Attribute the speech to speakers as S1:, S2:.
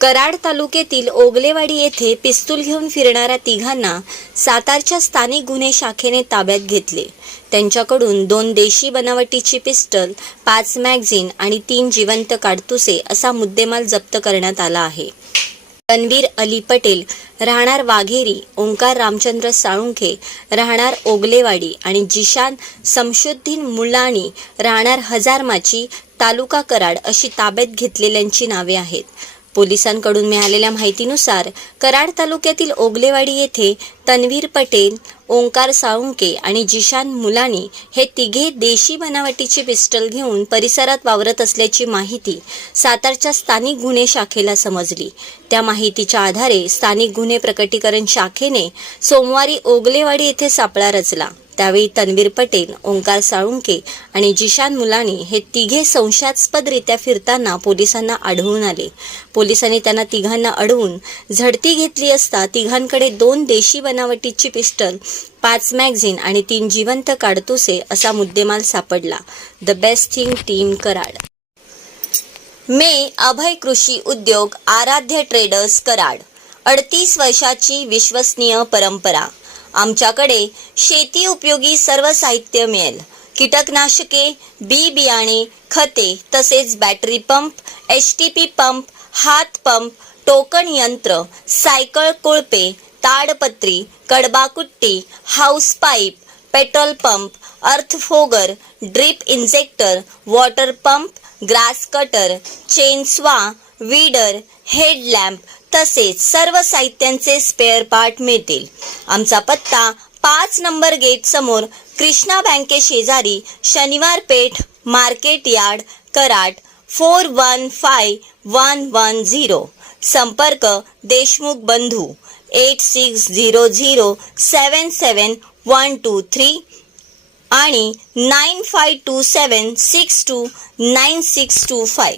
S1: कराड तालुक्यातील ओगलेवाडी येथे पिस्तूल घेऊन फिरणाऱ्या तिघांना सातारच्या स्थानिक गुन्हे शाखेने ताब्यात घेतले. त्यांच्याकडून दोन देशी बनावटीची पिस्टल पाच मॅगझिन आणि तीन जिवंत काडतुसे असा मुद्देमाल जप्त करण्यात आला आहे. रणवीर अली पटेल राहणार वाघेरी ओंकार रामचंद्र साळुंखे राहणार ओगलेवाडी आणि जिशान समशुद्दीन मुलाणी राहणार हजारमाची तालुका कराड अशी ताब्यात घेतलेल्यांची नावे आहेत. पोलिसांकडून मिळालेल्या माहितीनुसार कराड तालुक्यातील ओगलेवाडी येथे तन्वीर पटेल ओंकार साळुंके आणि जिशान मुलानी हे तिघे देशी बनावटीची पिस्टल घेऊन परिसरात वावरत असल्याची माहिती सातारच्या स्थानिक गुन्हे शाखेला समजली. त्या माहितीच्या आधारे स्थानिक गुन्हे प्रकटीकरण शाखेने सोमवारी ओगलेवाडी येथे सापळा रचला. त्यावेळी तन्वीर पटेल ओंकार साळुंके आणि जिशान मुलानी हे तिघे संशयास्पदरित्या फिरताना पोलिसांना आढळून आले. पोलिसांनी त्यांना तिघांना अडवून झडती घेतली असता तिघांकडे दोन देशी बनावटीची पिस्टल पाच मॅगझिन आणि तीन जिवंत काडतुसे असा मुद्देमाल सापडला. The best thing team Karad. मे अभय कृषी उद्योग आराध्य ट्रेडर्स कराड. अडतीस वर्षाची विश्वसनीय परंपरा. आमच्याकडे शेती उपयोगी सर्व साहित्य मिळेल. कीटकनाशके बी बियाणे खते तसेच battery pump H T P pump हात पंप टोकन यंत्र सायकल कोळपे ताडपत्री कडबाकुट्टी house pipe petrol pump earth fogger drip injector water pump grass cutter chainsaw weeder headlamp तसेच सर्व साहित्यांचे स्पेअर पार्ट मिळतील. आमचा पत्ता पाच नंबर गेट समोर कृष्णा बँके शेजारी Shaniwar Peth market yard Karad four one five one one zero संपर्क देशमुख बंधू eight six zero zero seven seven one two three आणि nine five two seven six two nine six two five